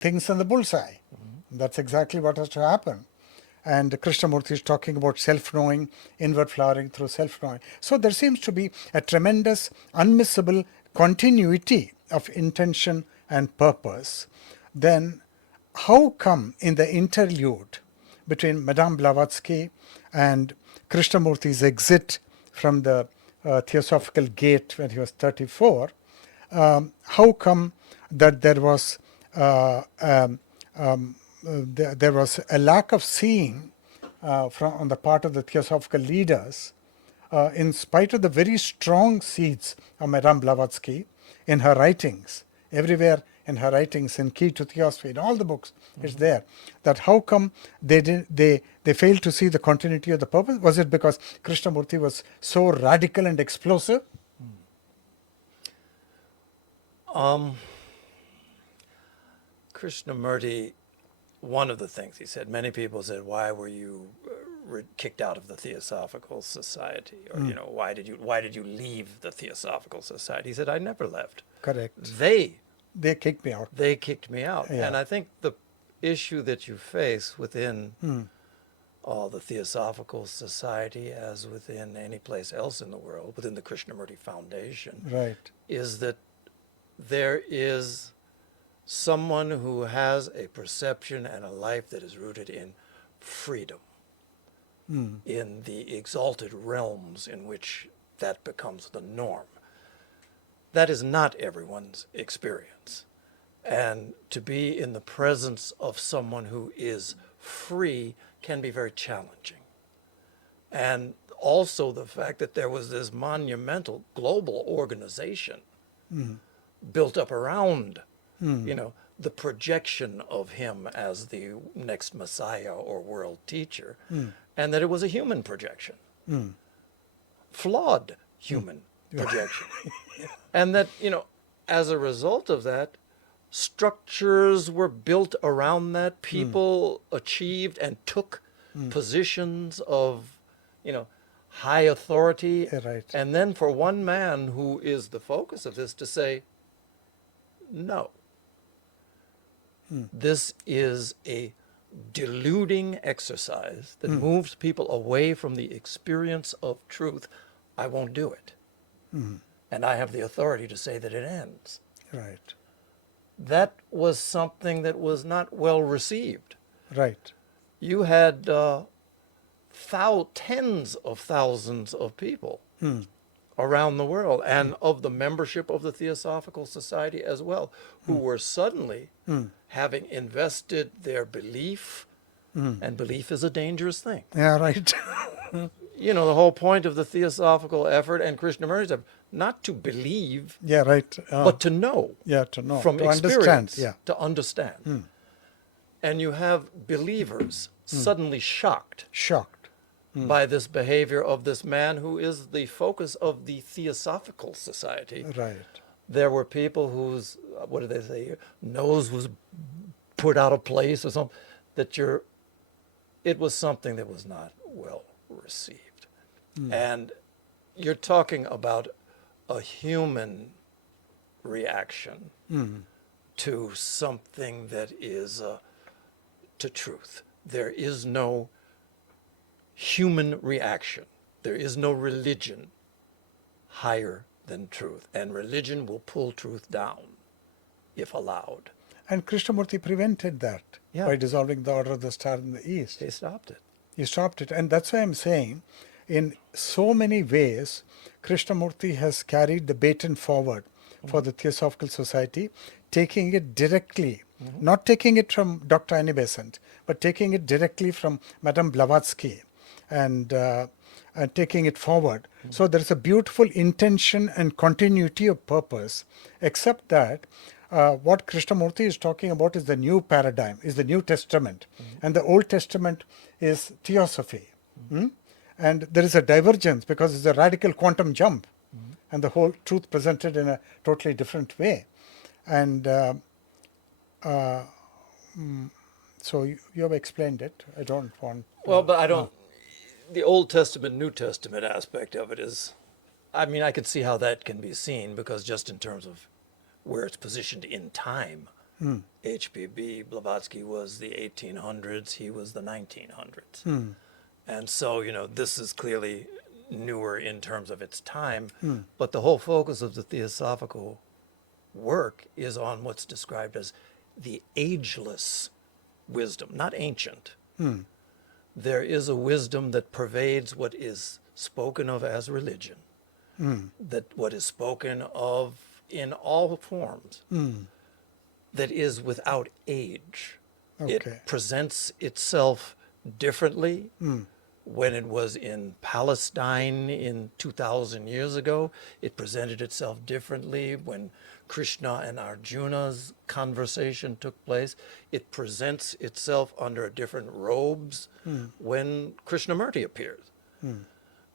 things in the bullseye. That's exactly what has to happen. And Krishnamurti is talking about self-knowing, inward flowering through self-knowing. So there seems to be a tremendous, unmissable continuity of intention and purpose. Then how come in the interlude between Madame Blavatsky and Krishnamurti's exit from the Theosophical Gate when he was 34, how come that there was there was a lack of seeing on the part of the Theosophical leaders, in spite of the very strong seeds of Madame Blavatsky in her writings, everywhere in her writings, in Key to Theosophy, in all the books, it's there. That how come they failed to see the continuity of the purpose? Was it because Krishnamurti was so radical and explosive? Krishnamurti, one of the things he said, many people said, why were you kicked out of the Theosophical Society? Or, why did you leave the Theosophical Society? He said, I never left. Correct. They kicked me out. They kicked me out. Yeah. And I think the issue that you face within the Theosophical Society, as within any place else in the world, within the Krishnamurti Foundation, right, is that there is someone who has a perception and a life that is rooted in freedom, in the exalted realms in which that becomes the norm. That is not everyone's experience. And to be in the presence of someone who is free can be very challenging. And also the fact that there was this monumental global organization built up around the projection of him as the next Messiah or world teacher, and that it was a human projection, flawed human projection. And that, as a result of that, structures were built around that, people achieved and took positions of, high authority. right. And then for one man who is the focus of this to say, no, this is a deluding exercise that moves people away from the experience of truth. I won't do it. And I have the authority to say that it ends. Right. That was something that was not well received. Right. You had tens of thousands of people around the world, and of the membership of the Theosophical Society as well, who were suddenly having invested their belief, and belief is a dangerous thing. Yeah, right. The whole point of the theosophical effort and Krishnamurti's effort, not to believe, Yeah, right. but to know. Yeah, to know. From to experience, understand. Yeah. to understand. And you have believers suddenly shocked by this behavior of this man who is the focus of the Theosophical Society. Right. There were people whose, what do they say, nose was put out of place or something, it was something that was not well received. And you're talking about a human reaction to something that is to truth. There is no human reaction. There is no religion higher than truth. And religion will pull truth down if allowed. And Krishnamurti prevented that by dissolving the Order of the Star in the East. They stopped it. He stopped it. And that's why I'm saying, in so many ways, Krishnamurti has carried the baton forward for the Theosophical Society, taking it directly, not taking it from Dr. Annie Besant, but taking it directly from Madame Blavatsky and taking it forward. So there's a beautiful intention and continuity of purpose, except that what Krishnamurti is talking about is the new paradigm, is the New Testament. And the Old Testament is theosophy. And there is a divergence because it's a radical quantum jump. And the whole truth presented in a totally different way. And so you have explained it. I don't want to, Well, but I don't, the Old Testament, New Testament aspect of it is, I could see how that can be seen, because just in terms of where it's positioned in time, HPB, Blavatsky was the 1800s, he was the 1900s. And so, this is clearly newer in terms of its time, but the whole focus of the theosophical work is on what's described as the ageless wisdom, not ancient. There is a wisdom that pervades what is spoken of as religion, that what is spoken of in all forms, that is without age. Okay. It presents itself differently. When it was in Palestine in 2,000 years ago, it presented itself differently. When Krishna and Arjuna's conversation took place, it presents itself under different robes when Krishnamurti appears.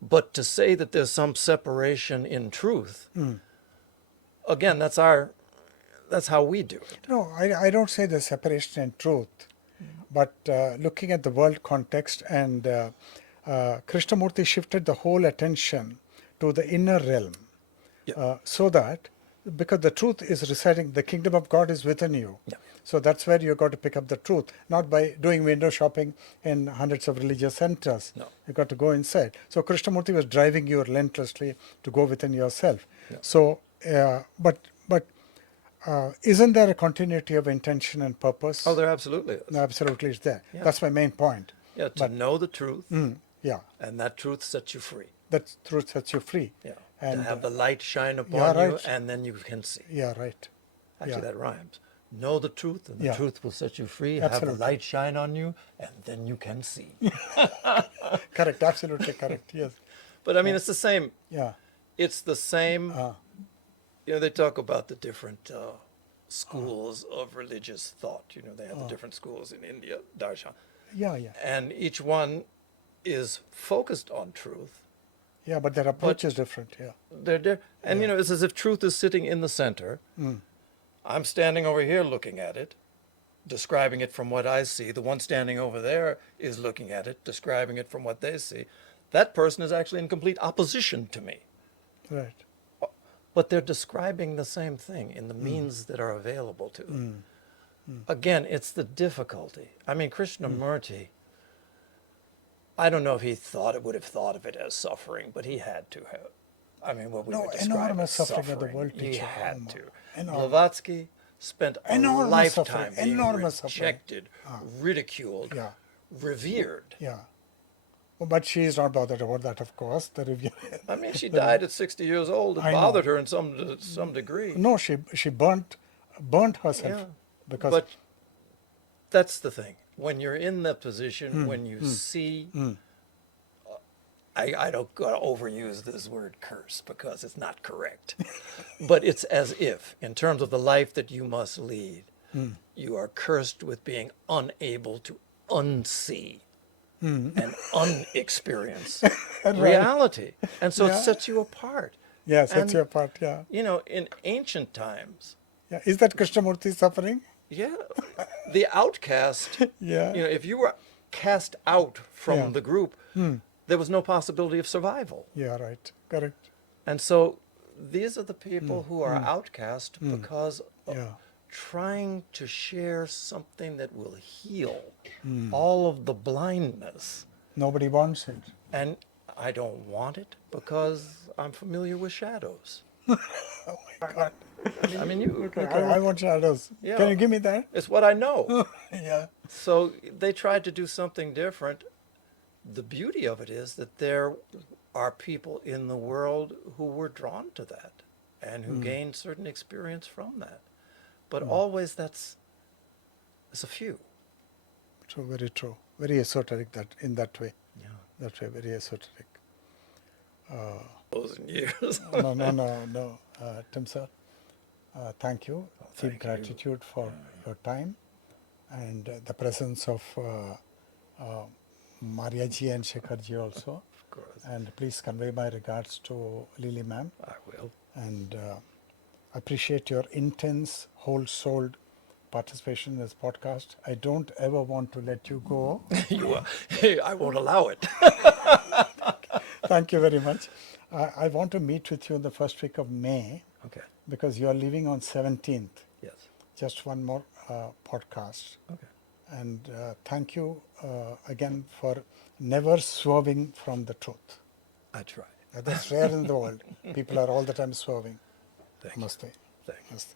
But to say that there's some separation in truth, again, that's how we do it. No, I don't say the separation in truth, but looking at the world context, and Krishnamurti shifted the whole attention to the inner realm, so that, because the truth is residing, the kingdom of God is within you. Yeah. So that's where you got to pick up the truth, not by doing window shopping in hundreds of religious centers. No. You got to go inside. So Krishnamurti was driving you relentlessly to go within yourself. Yeah. So, but isn't there a continuity of intention and purpose? Oh, there absolutely is. No, absolutely, it's there. Yeah. That's my main point. Yeah, to know the truth, Yeah, and that truth sets you free. that truth sets you free. Yeah. And to have the light shine upon yeah, you, right. and then you can see. yeah, right. Actually, Yeah. that rhymes. Know the truth, and the Yeah. truth will set you free. Have the Absolutely. light shine on you, and then you can see. Correct, absolutely correct. Yes. But I mean, it's the same. Yeah. It's the same. They talk about the different schools of religious thought. They have the different schools in India, darshan, Yeah, yeah. and each one is focused on truth. Yeah, but their approach is different. Yeah. And it's as if truth is sitting in the center. I'm standing over here looking at it, describing it from what I see. The one standing over there is looking at it, describing it from what they see. That person is actually in complete opposition to me. Right. But they're describing the same thing in the means that are available to them. Again, it's the difficulty. I mean, Krishnamurti, I don't know if he would have thought of it as suffering, but he had to have. I mean, what we would describe enormous as suffering of the world he teacher. had to. Enormous. Blavatsky spent a Enormous lifetime suffering, being enormous suffering. rejected, ridiculed, Yeah. revered. Yeah. Well, but she is not bothered about that, of course. The review. I mean, she died at 60 years old. It I know. bothered her in some degree. No, she burnt herself Yeah. because But that's the thing. When you're in that position, when you see, I don't got to overuse this word curse because it's not correct, but it's as if, in terms of the life that you must lead, you are cursed with being unable to unsee and unexperience reality. And so Yeah. it sets you apart. yeah, sets And, you apart. Yeah. in ancient times, Yeah. Is that Krishnamurti suffering? yeah, the outcast, Yeah. if you were cast out from Yeah. the group, there was no possibility of survival. Yeah. Right. Correct. And so these are the people who are outcast because of Yeah. trying to share something that will heal all of the blindness. Nobody wants it. And I don't want it because I'm familiar with shadows. Oh my God. I mean, I want shadows. Yeah. Can you give me that? it's what I know. Yeah. So they tried to do something different. The beauty of it is that there are people in the world who were drawn to that and who gained certain experience from that. But always it's a few. True. Very true. Very esoteric in that way. Yeah. That way, very esoteric. 1,000 years. No. Tim sir, thank you. thank Deep you. gratitude for your time and the presence of Maria ji and Shekhar ji also. Of course. And please convey my regards to Lily ma'am. I will. And appreciate your intense, whole-souled participation in this podcast. I don't ever want to let you go. I won't allow it. Thank you very much. I want to meet with you in the first week of May Okay. because you are leaving on 17th. Yes. just one more podcast. Okay. And thank you again for never swerving from the truth. I try. That's rare in the world. People are all the time swerving. Thank you. Namaste. Thank you. Namaste.